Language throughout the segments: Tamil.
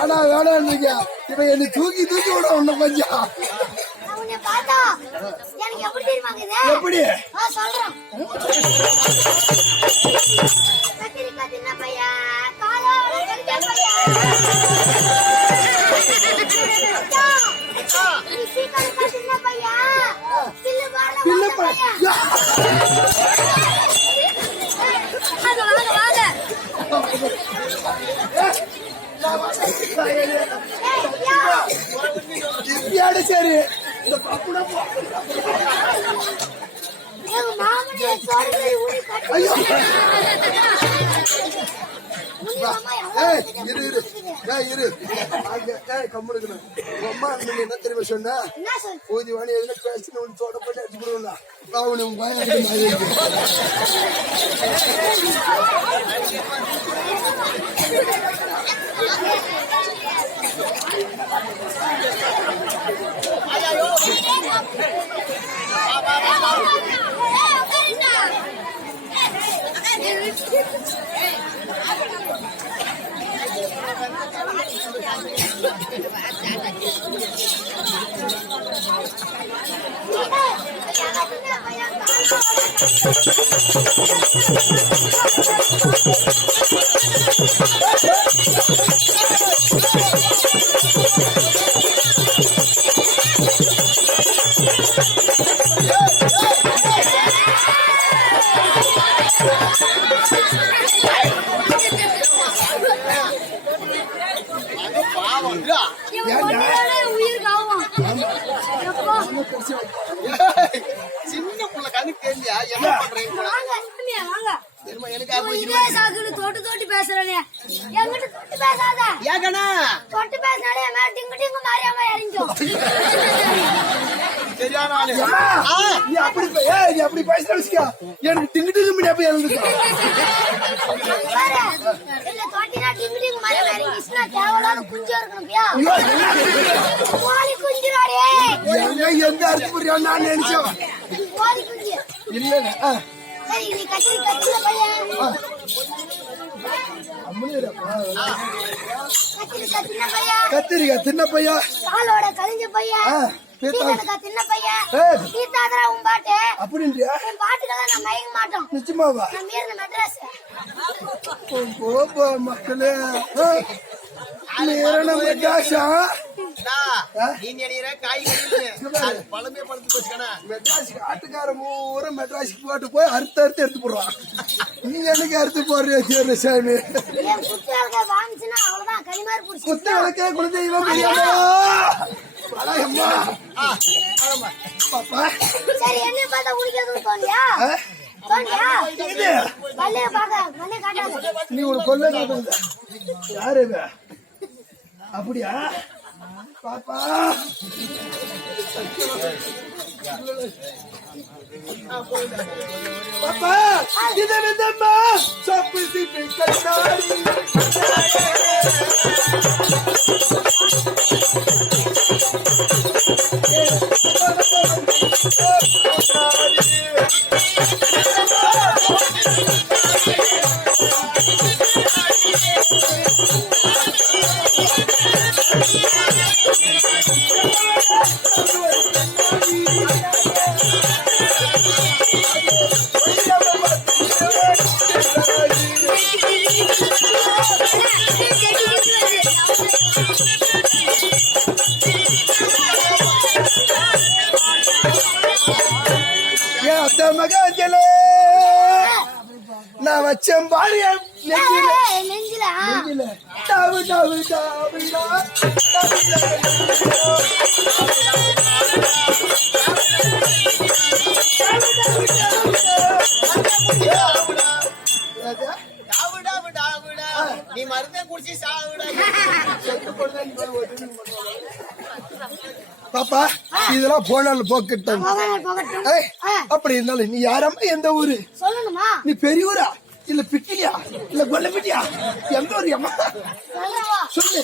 வேணாம் இப்ப என்னை தூக்கி தூக்கி விட ஒண்ணு கொஞ்சம் எப்படி இப்படியாடு சரி ஐயோ இரு கம்முனுக்கணும் அம்மா என்ன தெரியுமா சொன்னா பூஜை வாணி எதுனா பேசி ஒன்று தோட்ட போட்டு அடிச்சு கொடுங்களா அவனு பயம் சின்ன புள்ள கண்ணு தெரியா என்ன பண்றீங்க தொட்டு தொட்டு பேசுறேன் எங்கிட்ட தொட்டு பேசாத ஏகனா தொட்டு பேசினாலே மேல டிங்கு டிங்கு மாறியாம இறங்கிடும் நீ அப்படி பேசுற விஷயம் எனக்கு டிங்கு டிங்கு முடியா போய் இறந்துக்கோ இல்ல தொட்டினா டிங்கு டிங்கு மாறியாம இறங்கிச்சுன்னா தேவலான குஞ்சு இருக்கணும்யா கோழி குஞ்சுறாடே எந்த அர்த்தம் புரியா நான் நினைச்சேன் கோழி குஞ்சு இல்ல சரி நீ கத்திரி பையன் கத்திரிக்காய் தின்ன பையா காலோட கலிஞ்ச பையா தின்ன பையா தீத்தாதரா உன் பாட்டு அப்படின்றியா உன் பாட்டுக்கெல்லாம் நான் மயங்க மாட்டோம் நிச்சயமாவா நம்ம இருந்த மெட்ராஸ் போப்பா மக்களே மெட்ராஸா மெட்ராஸ் ஆட்டுக்காரன் பூரா மெட்ராஸுக்கு போட்டு போய் அறுத்து எடுத்து போடுறான் நீங்க எனக்கு அறுத்து போடுற சாமி குத்து விளக்கே குலதெய்வம் பாப்பா சரி என்ன பார்த்தா குடிக்கிறது தோணியா நீ ஒரு கொல்ல யாரு அப்படியா பாப்பா பாப்பா இத விதம்மா சப்பு சிப்பி கண்ணாடி மகாஜலே நான் வச்சேன் பாரு நெஞ்சில டாவு டாவு டாவுடா நீ மருந்தே குடிச்சு சாவுடா பாப்பா இதெல்லாம் போனால போக்கட்டும் அப்படி இருந்தாலும் நீ யாரம்மா எந்த ஊரு சொல்லணுமா நீ பெரியூரா இல்ல பிட்டியா இல்ல கொல்லப்பிட்டியா எந்த ஊரு அம்மா சொல்லு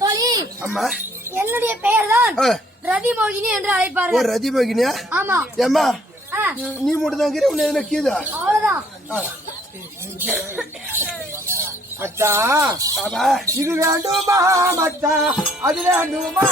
தோழி, அம்மா என்னுடைய பெயர் தான் ஆ. ரதி மோகினி என்று அழைப்பார்கள். ஒரு ரதி மகினியா ஆமா. ஏம்மா ஆ, நீ மட்டும் தான் உன்னை எதுனா கீதா அவ்வளவுதான். மச்சா பாபா இது வேண்டுமா மச்சா அது வேண்டுமா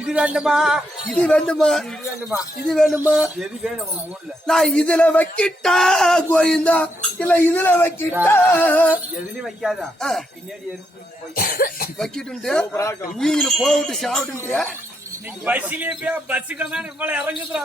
இது வேண்டுமா இது வேண்டுமா இது வேண்டுமா நான் இதுல வைக்கிட்டா கோயிந்தா இல்ல இதுல வைக்கிட்டா எதுலயும் வைக்காதா வைக்கிட்டு நீங்க போட்டு சாப்பிட்டு பஸ்ஸுக்கு தான் இவ்வளவு இறங்குதுடா.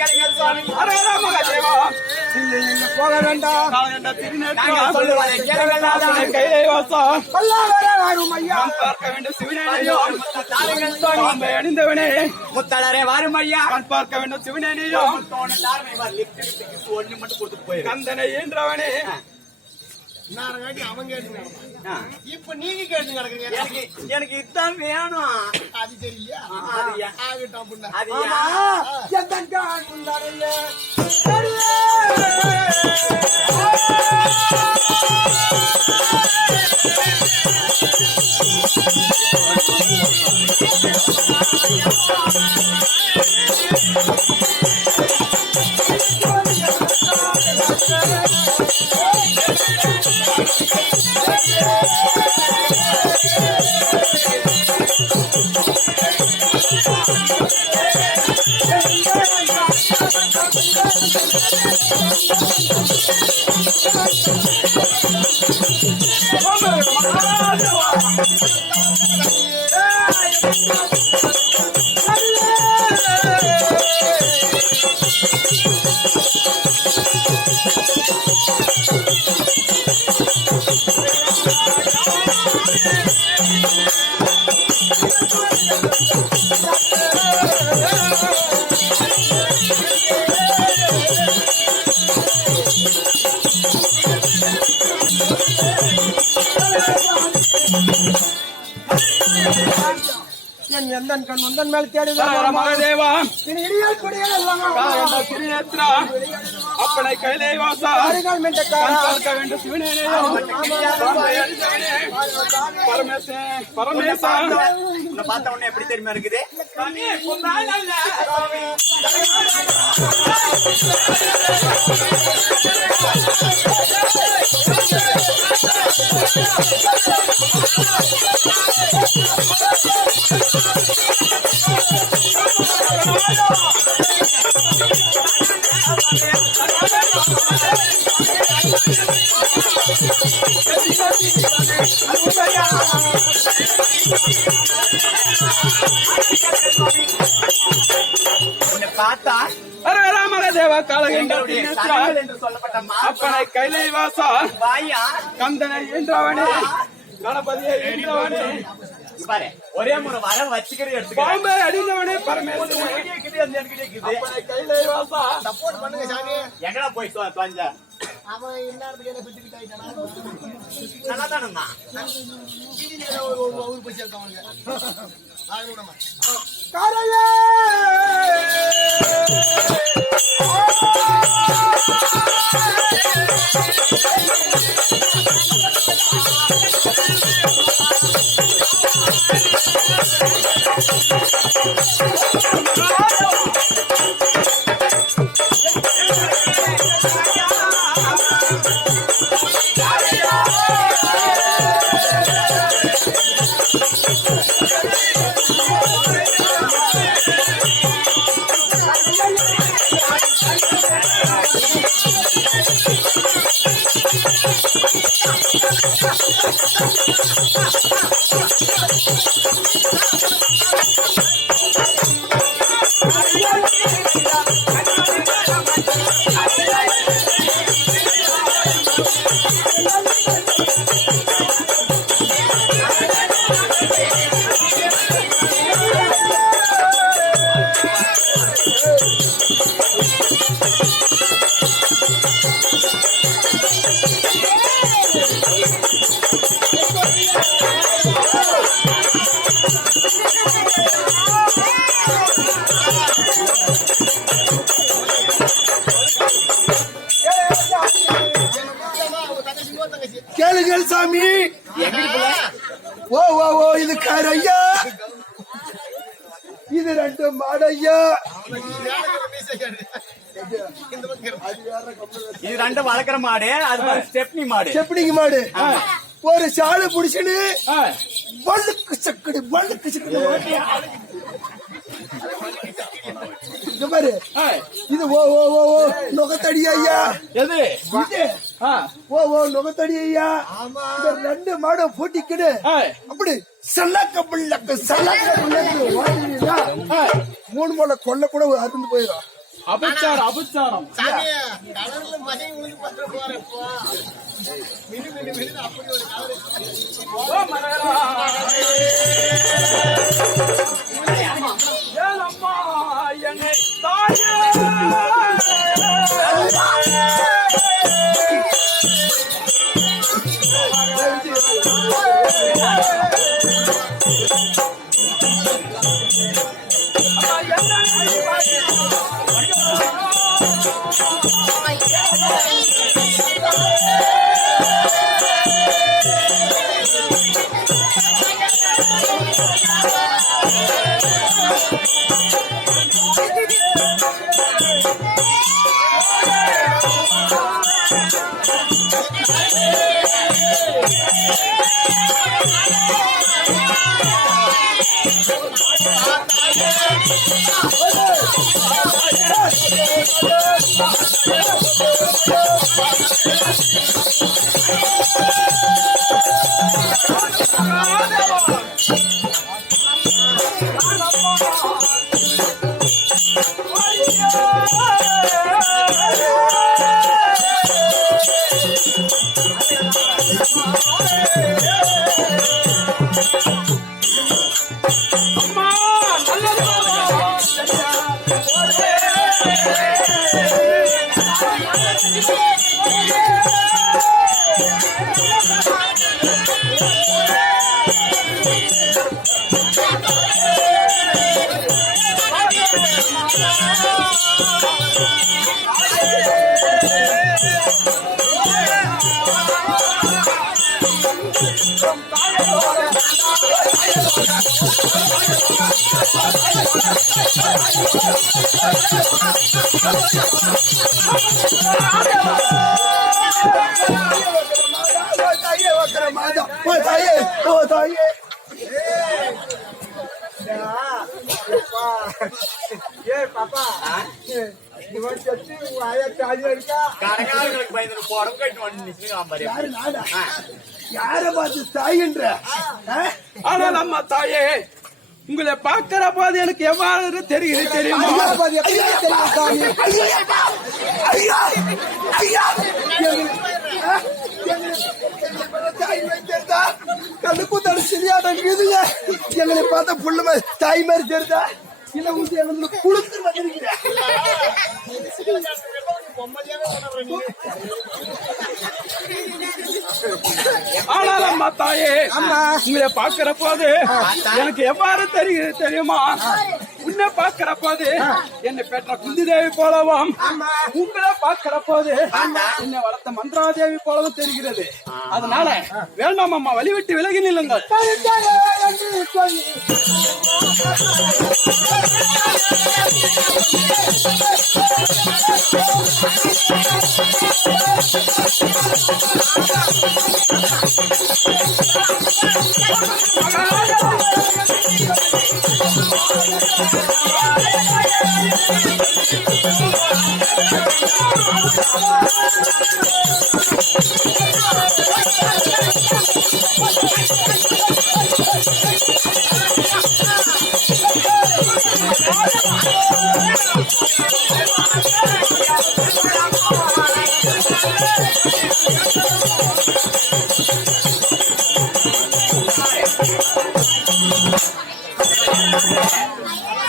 கேளுங்கள் சுவாமி. நீங்க போக வேண்டாம். நாங்கள் சொல்லுவதை கேளுங்கள் நாதா. பல்லாவரே வாரும் ஐயா. பார்க்க வேண்டும் சிவனேனையோ. தாருங்கள் சுவாமி. அணிந்தவனே முத்தளரே வாரும் ஐயா. கண் பார்க்க வேண்டும் சிவனேனையோ. ஒண்ணு மட்டும் கொடுத்துட்டு போயிரு. கந்தனை ஈன்றவனே. இப்ப நீங்க கேட்டு நடக்குங்க. எனக்கு இதான் வேணும். அது தெரியல. ஆகட்டும். என் எந்தன் கண் உந்தன் மேல் தேடுகிறான் மகாதேவா. இடியால் குடியால் திருநேத்ரா அப்பனை கைலை வாசா. பார்க்க வேண்டும் சிவனேனையோ. பரமேசா. உன்னை பார்த்த உடனே எப்படி தெரியுமா இருக்குது? பார்த்தா மகாதேவா காலகண்டே என்று சொல்லப்பட்ட அப்பனை கைலை வாசா. கந்தனை என்றவனே கணபதியை என்றவனே. ஒரே முறை வர வச்சுக்கிறது பாம்பை அடிந்தவனே பரமேஸ்வரன் கைலை வாசா. சப்போர்ட் பண்ணுங்க சாமி. எங்கடா போய் தொலைஞ்ச? அவன் இந்நேரத்துக்கு என்ன பிடிக்கிட்டு ஆயிட்டானா? நல்லா தானுமா ஊர் போய் சேர்த்தவனுங்க. காரையா கேளுங்கள் சாமி. ஓ ஓ ஓ இது காரையா, இது ரெண்டு மாடையா. இது ரெண்டு வளர்க்குற மாடு, அது ஸ்டெப்னி மாடு. ஸ்டெப்னிங் மாடு. ஒரு சாலை புடிச்சுன்னு வழுக்கு சக்கடி வழுக்கு சக்கடி பாரு. இது ஓ ஓ ஓ ஓ நுகத்தடி ஐயா. எது இது? ஓ ஓ நுகத்தடி ஐயா. இந்த ரெண்டு மாடு போட்டிக்கிடு அப்படி சல்லக்க பிள்ளக்கு சல்லக்க பிள்ளக்கு மூணு மூளை கொல்ல கூட அருந்து போயிடும். அபச்சாரம் அபச்சாரம். சாமி கலர்ல மணி உழுந்து பட்டு போறப்போ மினி மினி மினி அப்படி ஒரு கலர். ஓ மலரா ஏலம்மா என்னை தாயே யார பார்த்து தாயின்ற? ஆனால் அம்மா தாயே உங்களை பார்க்கிற போது எனக்கு எவ்வாறு தெரியுது தெரியுமா? கண்ணுக்கு தரிசியா எங்களை பார்த்தா புள்ள தாய் மாதிரி தெரியுதா? இல்ல வந்து எங்களுக்கு குளுத்து வந்திருக்கிறேன். ஆனால் அம்மா தாயே உங்களை பார்க்கிற போது எனக்கு எவ்வாறு தெரியுது தெரியுமா? உன்னை பார்க்கிற போது என்னை பெற்ற குந்திதேவி போலவும், உங்களை பார்க்கிற போது என்னை வளர்த்த மந்திராதேவி போலவும் தெரிகிறது. அதனால வேண்டாம் அம்மா, வழிவிட்டு விலகி நில்லுங்கள்.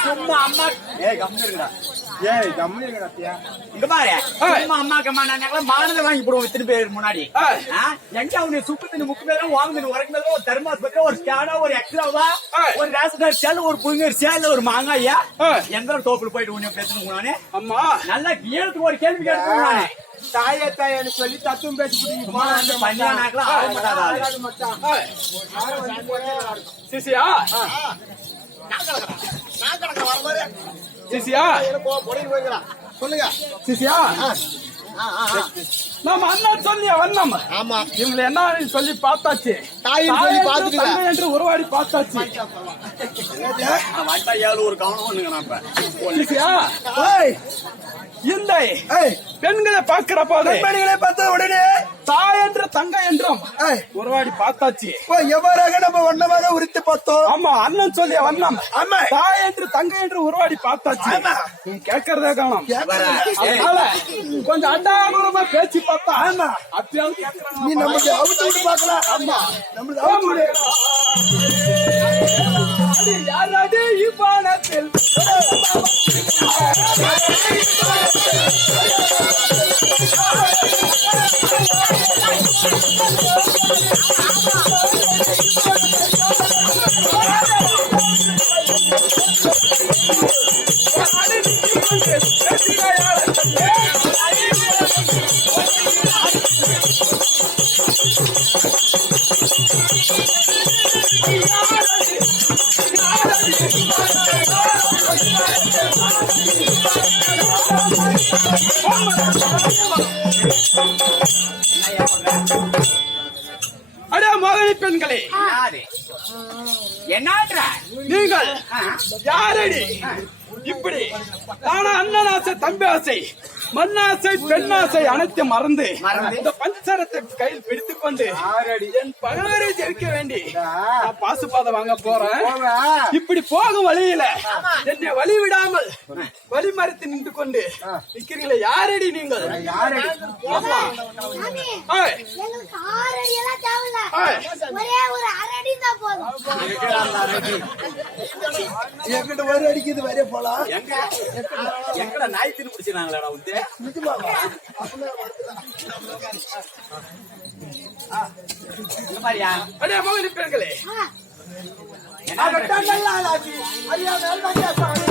சும்மா அம்மா இங்க பாரு, சும்மா அம்மாக்கு மானதை வாங்கி போடுவோம் இத்தனை பேர் முன்னாடி. எங்க அவனு சுப்பு தின்னு முக்கு பேரும் வாங்க உரைக்கு ஒரு தர்மாஸ்பத்திரி, ஒரு ஸ்கேனா, ஒரு எக்ஸ்ட்ராவா, ஒரு ரேஷன் சேல், ஒரு புழுங்கர் சேல், ஒரு மாங்காயா, எந்த தோப்புல போயிட்டு உன்னை பேசணும். அம்மா நல்லா ஏழுக்கு ஒரு கேள்வி கேட்டு தாயே தாயன்னு சொல்லி தத்துவம் பேசி சிசியா சிசியா சொல்லுங்க சிசியா, நம்ம அண்ணன் சொல்லிய வண்ணம். ஆமா, இவங்களை என்ன சொல்லி பார்த்தாச்சு, தாயின்னு சொல்லி பார்த்துட்டு என்று உருவாடி பார்த்தாச்சு. ஒரு கவனம் ஒண்ணுங்க. நம்ம சிசியா, இந்த பெண்களை பார்க்கிற போது பெண்களை பார்த்த உடனே தாய் என்று தங்க என்றும் ஏய், உறவாடி பார்த்தாச்சு. இப்போ எவ்வாறாக நம்ம வண்ணமாக உரித்து பார்த்தோம். ஆமா, அண்ணன் சொல்லிய வண்ணம். ஆமா. தாய் என்று தங்க என்று உறவாடி பார்த்தாச்சு. நீ கேட்கறதே காணும். அதனால கொஞ்சம் அண்டாகுறமா பேச்சு பார்த்தா அப்பயாவது கேட்கறாங்க. நீ நமக்கு அவுத்து விட்டு பார்க்கலாம். ஆமா, நம்மளுக்கு அவுத்து விடு. யாரடி இவ்வானத்தில் அடே மகனி பெண்களே, என்ன நீங்கள் யாரடி இப்படி தான அண்ணன் ஆசை, தம்பி ஆசை, மண்ணாசை, பெண்ணாசை அனைத்தும் மறந்து இந்த பஞ்சரத்தை கையில் பிடித்துக் கொண்டு என் பகவரை ஜெயிக்க வேண்டி நான் பாசுபாதம் வாங்க போறேன். இப்படி போகும் வழியில என்னை வழி விடாமல் வழி மறைத்து நின்று கொண்டு நிக்கிறீங்களே, யாரடி நீங்கள்? ஆமா. சாமி, ஏய், எங்களுக்கு 6 அடி எல்லாம் தேவையில்ல. ஏய், ஒரே ஒரு 1/2 அடி தான் போதும். என்கிட்ட ஒரு அடிக்குது வரைய போலாம். எங்கடா நாய் தின்னு பிடிச்சிருந்தாங்களா வந்து நிஜமாவா? இந்த மாதிரியா? அடே மகனி பெண்களே, ஆ, அவர்தான் நல்ல ஆளாச்சு. ஐயா, வேண்டாங்க சாமி.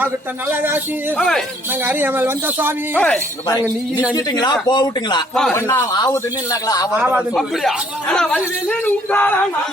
ஆகட்டும், நல்லதாச்சு. ஏய், நாங்க அறியாமல் வந்த சாமி. ஏய், நாங்க நீ நிக்கிட்டீங்களா போவிட்டுங்களா ஆவுதுன்னு இல்லங்களா ஆவாது அப்படியா? ஆனா வலிவேலு உண்டாரானா